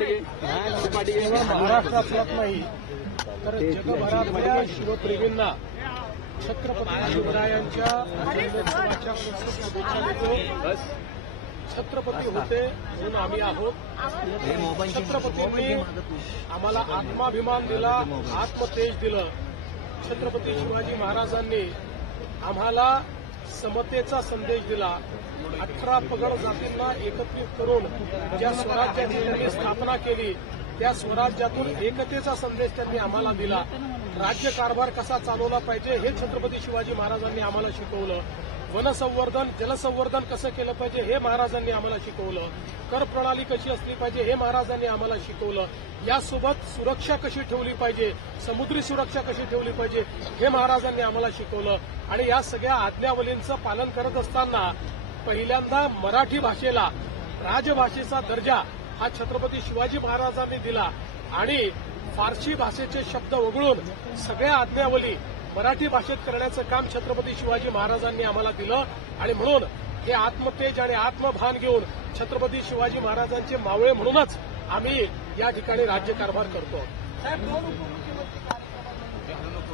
केवळ महाराष्ट्रातलाच नाही तर जगभरातल्या शिवप्रेमींना छत्रपती शिवरायांच्या जन्मोत्सवाच्या शुभेच्छा. छत्रपती होते म्हणून आम्ही आहोत. छत्रपतींनी आम्हाला आत्माभिमान दिला, आत्मतेज दिलं. छत्रपती शिवाजी महाराजांनी आम्हाला समतेचा संदेश दिला. 18 पगड जातींना एकत्रित करून ज्या स्वराज्याची त्यांनी स्थापना केली त्या स्वराज्यातून एकतेचा संदेश त्यांनी आम्हाला दिला. राज्यकारभार कसा चालवला पाहिजे हे छत्रपती शिवाजी महाराजांनी आम्हाला शिकवलं. वनसंवर्धन, जलसंवर्धन कसं केलं पाहिजे हे महाराजांनी आम्हाला शिकवलं. कर प्रणाली कशी असली पाहिजे हे महाराजांनी आम्हाला शिकवलं. यासोबत सुरक्षा कशी ठेवली पाहिजे, समुद्री सुरक्षा कशी ठेवली पाहिजे हे महाराजांनी आम्हाला शिकवलं. आणि या सगळ्या आज्ञावलींचं पालन करत असताना पहिल्यांदा मराठी भाषेला राजभाषेचा दर्जा हा छत्रपती शिवाजी महाराजांनी दिला आणि फारसी भाषेचे शब्द वगळून सगळ्या आज्ञावली मराठी भाषेत करण्याचं काम छत्रपती शिवाजी महाराजांनी आम्हाला दिलं. आणि म्हणून हे आत्मतेज आणि आत्मभान घेऊन छत्रपती शिवाजी महाराजांचे मावळे म्हणूनच आम्ही या ठिकाणी राज्यकारभार करतो.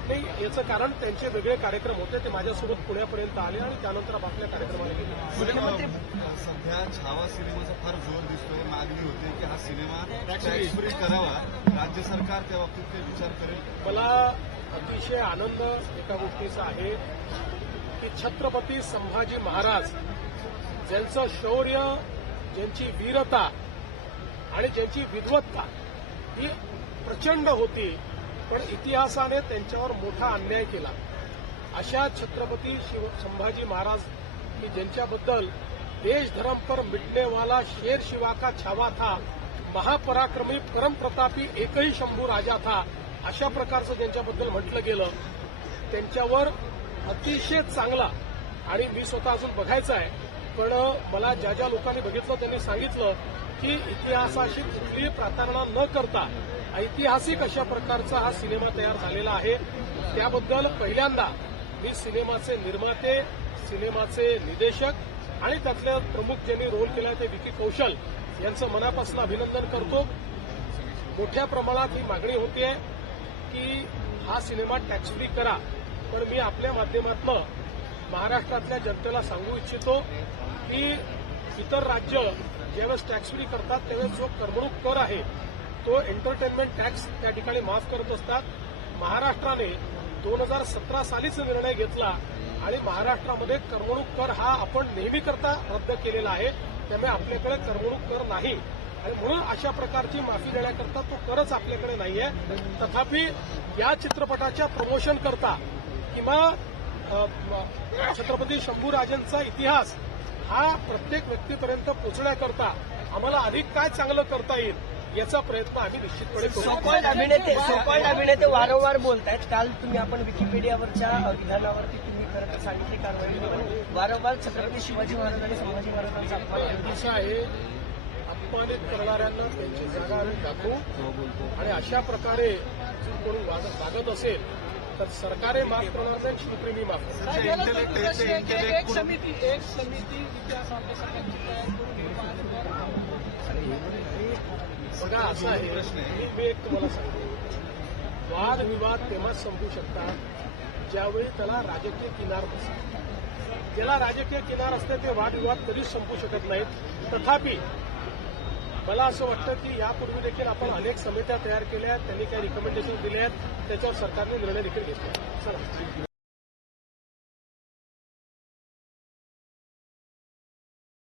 नाही, याचं कारण त्यांचे वेगळे कार्यक्रम होते. ते माझ्यासोबत पुण्यापर्यंत आले आणि त्यानंतर आपल्या कार्यक्रमाला गेले. सध्या छावा सिनेमाचा फार जोर दिसतोय. मागणी होते की हा सिनेमा टॅक्स फ्री करावा. राज्य सरकार त्या बाबतीत काही विचार करेल. मला अतिशय आनंद एका गोष्टीचा आहे की छत्रपती संभाजी महाराज ज्यांचं शौर्य, ज्यांची वीरता आणि ज्यांची विद्वत्ता ही प्रचंड होती, पण इतिहासाने त्यांच्यावर मोठा अन्याय केला. अशा छत्रपती संभाजी महाराज की ज्यांच्याबद्दल देश धर्म पर मिटने वाला शेर शिवा का छावा था, महापराक्रमी परमप्रतापी एकही शंभू राजा था, अशा प्रकारचं ज्यांच्याबद्दल म्हटलं गेलं, त्यांच्यावर अतिशय चांगला, आणि मी स्वतः अजून बघायचं आहे, पण मला ज्या ज्या लोकांनी बघितलं त्यांनी सांगितलं की इतिहासाशी कुठलीही प्रतारणा न करता ऐतिहासिक अशा प्रकारचा हा सिनेमा तयार झालेला आहे. त्याबद्दल पहिल्यांदा मी सिनेमाचे निर्माते, सिनेमाचे निर्देशक आणि त्यातल्या प्रमुख ज्यांनी रोल केला ते विकी कौशल यांचं मनापासून अभिनंदन करतो. मोठ्या प्रमाणात ही मागणी होतीये की हा सिनेमा टॅक्स फ्री करा. पण मी आपल्या माध्यमातून महाराष्ट्रातल्या जनतेला सांगू इच्छितो की इतर राज्य ज्यावेळेस टॅक्स फ्री करतात त्यावेळेस जो करमणूक कर आहे तो एंटरटेनमेंट टॅक्स त्या ठिकाणी माफ करत असतात. महाराष्ट्राने 2017 सालीच निर्णय घेतला आणि महाराष्ट्रामध्ये करमणूक कर हा आपण नेहमीकरता रद्द केलेला आहे. त्यामुळे आपल्याकडे करमणूक कर नाही आणि म्हणून अशा प्रकारची माफी देण्याकरता तो करच आपल्याकडे नाहीये. तथापि या चित्रपटाच्या प्रमोशन करता किंवा छत्रपती शंभूराजांचा इतिहास हा प्रत्येक व्यक्तीपर्यंत पोहोचण्याकरता आम्हाला अधिक काय चांगलं करता येईल याचा प्रयत्न आम्ही निश्चितपणे करू. सोपान अभिनेते वारंवार बोलतायत. काल तुम्ही आपण विकिपीडियावरच्या विधानावरती तुम्ही खरं सांगितली कारवाई वारंवार छत्रपती शिवाजी महाराज आणि संभाजी महाराजांचा अपमान असं आहे. अपमानित करणाऱ्यांना त्यांची जागा आम्ही दाखवू आणि अशा प्रकारे जर कोणी वागत असेल तर सरकारे माफ करणार नाही, शिवप्रेमी माफ करणार. एक समिती इतिहास बघा असं आहे, मी एक तुम्हाला सांगतो, वादविवाद तेव्हाच संपू शकतात ज्यावेळी त्याला राजकीय किनार नसते. ज्याला राजकीय किनार असते ते वादविवाद कधीच संपू शकत नाहीत. तथापि मला असं वाटतं की यापूर्वी देखील आपण अनेक समित्या तयार केल्या आहेत, त्यांनी काही रिकमेंडेशन दिले आहेत, त्याच्यावर सरकारने निर्णय देखील घेतला. चला.